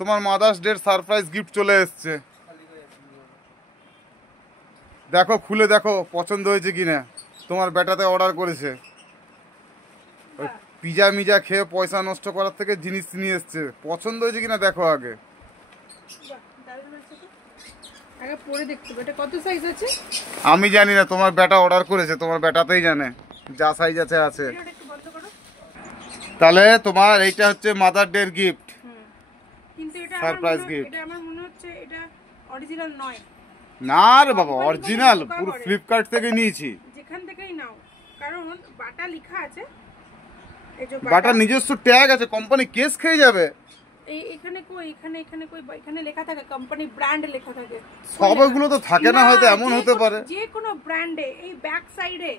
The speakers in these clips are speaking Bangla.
তোমার মাদার্স ডে সারপ্রাইজ গিফট চলে এসছে। দেখো, খুলে দেখো পছন্দ হয়েছে কিনা। তোমার বেটাতে অর্ডার করেছে। ওই পিজা মিজা খেয়ে পয়সা নষ্ট করার থেকে জিনিস নিয়ে এসছে। পছন্দ হয়েছে কিনা দেখো আগে। আমি জানি না, তোমার বেটা অর্ডার করেছে, তোমার বেটাতেই জানে যা সাইজ আছে। তাহলে তোমার এইটা হচ্ছে মাদার ডে গিফট, কিন্তু এটা সারপ্রাইজ গিফট। এটা আমার মনে হচ্ছে এটা অরিজিনাল নয়। না রে বাবা, অরিজিনাল, পুরো ফ্লিপকার্ট থেকে নিয়েছি। যেখান থেকেই নাও, কারণ বাটা লেখা আছে। এই যে বাটার নিজস্ব ট্যাগ আছে, কোম্পানি কেস খেয়ে যাবে। এখানে লেখা থাকে, কোম্পানি ব্র্যান্ড লেখা থাকে। সবগুলো তো থাকে না, হয়তো এমন হতে পারে যে কোনো ব্র্যান্ডে এই ব্যাক সাইডে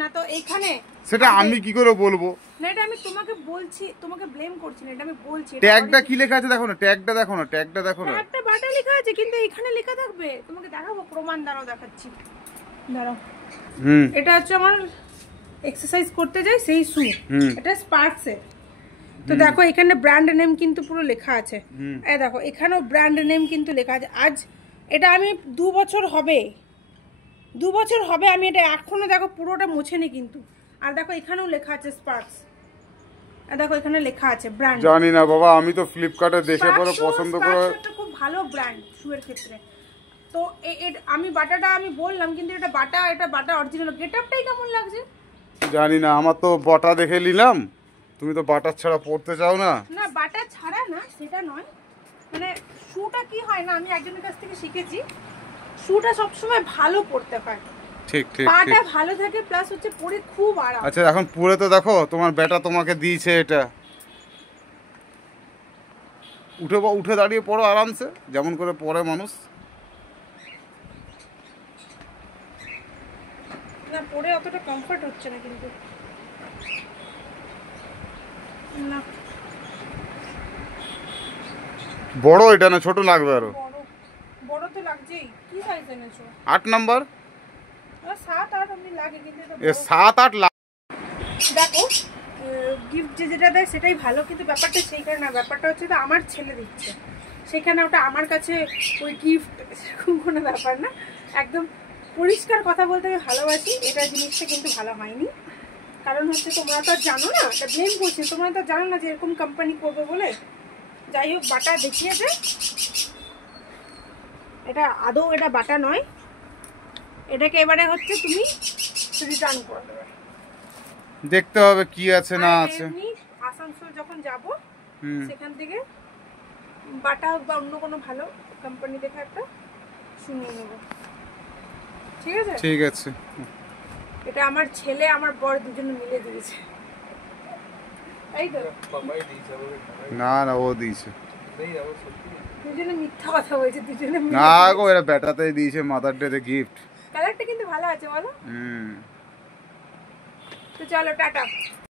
না, তো এখানে সেটা আমি কি করে বলবো? না, এটা আমি তোমাকে বলছি, তোমাকে ব্লেম করছি না, এটা আমি বলছি। ট্যাগটা কি লেখা আছে দেখো না, ট্যাগটা দেখো না, ট্যাগটা দেখো না। একটা বাটা লেখা আছে, কিন্তু এখানে লেখা থাকবে। তোমাকে দেখাবো, প্রমাণ দেখাচ্ছি, দাঁড়াও। এটা হচ্ছে আমার এক্সারসাইজ করতে যাই সেই শু, এটা স্পার্কস এর। তো দেখো এখানে ব্র্যান্ড নেম কিন্তু পুরো লেখা আছে। এই দেখো এখানেও ব্র্যান্ড নেম কিন্তু লেখা আছে। আজ এটা আমি 2 বছর হবে আমি এটা এখনো দেখো পুরোটা মোছেনি কিন্তু। আর দেখো এখানেও লেখা আছে স্পার্কস। আর দেখো এখানে লেখা আছে ব্র্যান্ড। জানি না বাবা, আমি তো ফ্লিপকার্টে দেখে পরে পছন্দ করে। এটা খুব ভালো ব্র্যান্ড শুয়ের ক্ষেত্রে। তো আমি বাটাটা আমি বললাম, কিন্তু এটা বাটা অরিজিনাল। গেটআপটাই কেমন লাগছে জানি না, আমার তো বাটা দেখে নিলাম। তুমি তো বাটার ছাড়া পড়তে চাও না। না, বাটা ছাড়া না, সেটা নয়। মানে শুটা কি হয় না, আমি একজনের কাছ থেকে শিখেছি, শুটা সবসময় ভালো পড়তে হয়। ঠিক ঠিক পাটা ভালো থাকে, প্লাস হচ্ছে পরে খুব আরাম। আচ্ছা, এখন পরে তো দেখো তোমার বেটা তোমাকে দিয়েছে এটা। উঠে দাঁড়িয়ে পড়ো আরামসে, যেমন করে পড়ে মানুষ। না, পরে অতটা কমফর্ট হচ্ছে না কিন্তু। না, বড় এটা না, ছোট লাগবে আরো। বড় তো লাগছেই। কি সাইজ এনেছো? 8 নাম্বার। 7-8 আমি লাগে, কিন্তু এটা 7-8 দেখো গিফট যেটা দেয় সেটাই ভালো, কিন্তু ব্যাপারটা সেইখানে না। ব্যাপারটা হচ্ছে তো আমার ছেলে দিচ্ছে, সেখানে ওটা আমার কাছে ওই গিফট সেরকম কোনো ব্যাপার না। একদম পরিষ্কার কথা বলতে আমি ভালোবাসি। এটা জিনিসটা কিন্তু ভালো হয়নি, কারণ হচ্ছে তোমরা তো জানো না, এটা ব্লেম করছি, তোমরা তো জানো না যে এরকম কোম্পানি করবে বলে। যাই হোক, বাটা দেখিয়েছে, এটা আদৌ এটা বাটা নয়। এটাকে এবারে হচ্ছে তুমি রিটার্ন করে দেবে। দেখতে হবে কি আছে না আছে। আসানসোল যখন যাব, সেখান থেকে বাটা হোক বা অন্য কোনো ভালো কোম্পানি দেখে একটা শুনিয়ে নেব। ঠিক আছে? ঠিক আছে। এটা আমার ছেলে আমার বর দুজনে মিলে দিয়েছে, তাই তো? না না, ও দিয়েছে। দুজনে মিথ্যা কথা বলছে, দুজনে না গো, এরা বেটাতেই দিয়েছে মাদার ডে গিফট। কালারটা কিন্তু ভালো আছে বলো। তো চলো, টাটা।